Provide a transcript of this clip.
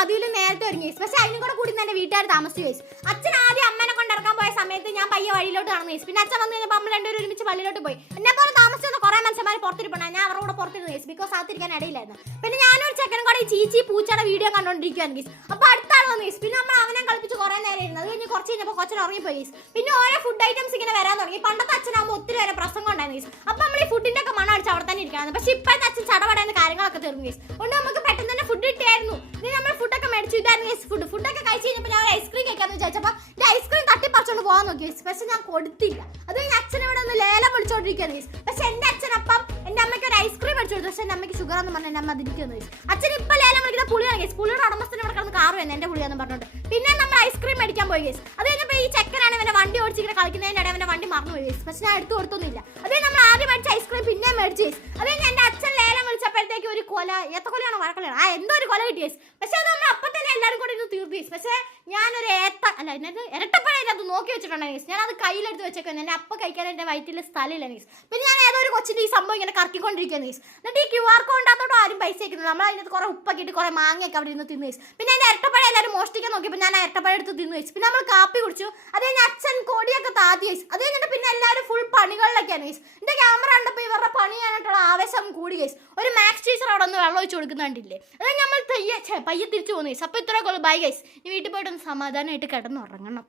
പതിവിൽ നേരത്തെ ഒരുങ്ങി ഗൈസ്. പക്ഷെ അതിനും കൂടെ കൂടി എന്റെ വീട്ടുകാർ താമസിച്ചു ഗൈസ്. അച്ഛൻ ആദ്യം അമ്മനെ കൊണ്ടിറക്കാൻ പോയ സമയത്ത് ഞാൻ പയ്യെ വഴിയിലോട്ട് നടന്നു ഗൈസ്. പിന്നെ അച്ഛൻ വന്നു കഴിഞ്ഞപ്പോൾ നമ്മൾ രണ്ടുപേരും ഒരുമിച്ച് പള്ളിയിലോട്ട് പോയി. എന്നെ പോലെ താമസിച്ച കുറെ മനുഷ്യന്മാർ പുറത്തിരിപ്പുണ്ടായി. ഞാൻ അവരുടെ കൂടെ പുറത്തിരുന്നു ഗൈസ്. ബിക്കോസ് അകത്തിരിക്കാൻ ഇടയിലായിരുന്നു. പിന്നെ ഞാനൊരു ചെക്കനും കൂടെ ഈ ചീച്ചി പൂച്ചയുടെ വീഡിയോ കണ്ടോണ്ടിരിക്കുകയാണ് ഗൈസ്. അപ്പൊ അടുത്ത ആൾ വന്നു ഗൈസ്. പിന്നെ നമ്മൾ അവനെ കളിപ്പിച്ച് കുറെ നേരം ഇരുന്നു. അത് കഴിഞ്ഞ് കുറച്ച് കഴിഞ്ഞപ്പോൾ കൊച്ചൻ ഉറങ്ങിപ്പോയി ഗൈസ്. പിന്നെ ഓരോ ഫുഡ് ഐറ്റംസ് ഇങ്ങനെ വരാൻ തുടങ്ങി. പണ്ടത്തെ അച്ഛനാകുമ്പോൾ ഒത്തിരി വരെ പ്രസംഗം ഉണ്ടായിരുന്നു ഗൈസ്. അപ്പൊ നമ്മൾ ഈ ഫുഡിന്റെ ഒക്കെ മണം അടിച്ച് അവിടെ തന്നെ ഇരിക്കണം. പക്ഷെ ഇപ്പോഴത്തെ അച്ഛൻ ചടപടയുന്ന കാര്യങ്ങളൊക്കെ തീർന്നു ഗൈസ്. അതുകൊണ്ട് നമുക്ക് പെട്ടെന്ന് തന്നെ ഫുഡ് കിട്ടിയായിരുന്നു. ഇനി നമ്മൾ ഫുഡൊക്കെ മേടിച്ചു. ഇതായിരുന്നു ഗൈസ് ഫുഡൊക്കെ കഴിച്ച് കഴിഞ്ഞപ്പോൾ ഞാൻ ഐസ്ക്രീം കഴിക്കാന്ന് വിചാരിച്ചപ്പോൾ ഈ ഐസ്ക്രീം തട്ടിപ്പറിച്ചോണ്ട് പോകാൻ നോക്കി ഗൈസ്. പക്ഷെ ഞാൻ കൊടുത്തില്ല. അത് കഴിഞ്ഞ് അച്ഛൻ ഇവിടെ ഒന്ന് ലേലം വിളിച്ചോണ്ടിരിക്കുകയാണ് ഗൈസ്. പക്ഷെ എന്റെ അച്ഛൻ അപ്പം എന്റെ അമ്മയ്ക്ക് ഒരു ഐസ്ക്രീം മേടിച്ചു കൊടുത്തു. പക്ഷെ എന്റെ അമ്മയ്ക്ക് ഷുഗർ എന്ന് പറഞ്ഞാൽ എന്റെ അമ്മ അതിരിക്കുന്നു ഗൈസ്. അച്ഛൻ ഇപ്പൊ ലേലം വിളിക്കുന്ന പുളിയാണ് ഗൈസ്. പുളിയുടെ ഉടമസ്ഥന് ഇവിടെ കിടന്ന് കാറ് തന്നെ എന്റെ പുളിയാന്ന് പറഞ്ഞോണ്ട്. പിന്നെ നമ്മൾ ഐസ്ക്രീം മേടിക്കാൻ പോയി ഗൈസ്. അത് കഴിഞ്ഞപ്പോൾ ഈ ചെക്കനാണ് ഇവന്റെ വണ്ടി ഓടിച്ചിങ്ങനെ കളിക്കുന്നതിന്റെ ഇടയിൽ അവന്റെ വണ്ടി മറന്നു പോയി ഗൈസ്. പക്ഷെ ഞാൻ എടുത്തു കൊടുത്തൊന്നുമില്ല. അതേ നമ്മൾ ആദ്യം മേടിച്ച ഐസ്ക്രീം പിന്നെ മേടിച്ചു ഗൈസ്. അത് കഴിഞ്ഞ് എന്റെ അച്ഛൻ ലേലം വിളിച്ചപ്പോഴത്തേക്ക് ഒരു കൊല കൊലയാണോ വഴക്കൊലയാണോ എന്തോ ഒരു കൊല കിട്ടി ഗൈസ്. പക്ഷെ അത് നമ്മൾ അപ്പം തന്നെ എല്ലാവരും കൂടി ഇത് തീർന്നു ഗൈസ്. പക്ഷെ ഞാനൊരു ഇരട്ടപ്പഴം അത് നോക്കി വെച്ചിട്ടുണ്ടെങ്കിൽ ഗൈസ്. ഞാൻ അത് കയ്യിലെടുത്ത് വെച്ചേക്കുന്നു. എന്നെ അപ്പം കഴിക്കാൻ എന്റെ വയറ്റിൽ സ്ഥലമില്ല ഗൈസ്. പിന്നെ ഞാൻ ഏതോ ഒരു കൊച്ചിന്റെ ഈ സംഭവം ഇങ്ങനെ കറക്കിക്കൊണ്ടിരിക്കുന്നു ഗൈസ്. എന്നിട്ട് ഈ QR കോഡിനകത്തോട്ട് ആരും പൈസ അയക്കുന്നില്ല. നമ്മൾ അതിനകത്ത് കുറെ ഉപ്പൊക്കെ ഇട്ട് കുറെ മാങ്ങയൊക്കെ അവിടെ ഇരുന്ന് തിന്നു ഗൈസ്. പിന്നെ എന്റെ ഇരട്ടപ്പഴം എല്ലാവരും മോഷ്ടിക്കാൻ നോക്കിയപ്പോൾ ഞാൻ ഇരട്ടപ്പഴം എടുത്ത് തിന്നു ഗൈസ്. പിന്നെ നമ്മൾ കാപ്പി കുടിച്ചു. അത് കഴിഞ്ഞ് അച്ഛൻ കോടിയൊക്കെ താത്തി ഗൈസ്. അത് കഴിഞ്ഞിട്ട് പിന്നെ എല്ലാവരും ഫുൾ പണികളിലൊക്കെയാണ് ഗൈസ്. എന്റെ ക്യാമറ കണ്ടപ്പോൾ ഇവരുടെ പണി ചെയ്യാനായിട്ടുള്ള ആവേശം കൂടി ഗൈസ്. ഒരു മാത്സ് ടീച്ചർ അവിടെ ഒന്ന് വെള്ളം ഒഴിച്ച് കൊടുക്കുന്നുണ്ടില്ലേ. അത് നമ്മൾ പയ്യെ തിരിച്ചു പോകുന്നു ഗൈസ്. അപ്പോൾ ഇത്ര ബൈ ഗൈസ്. ഈ വീട്ടിൽ പോയിട്ട് ഒന്ന് സമാധാനമായിട്ട് കിടന്നുറങ്ങണം.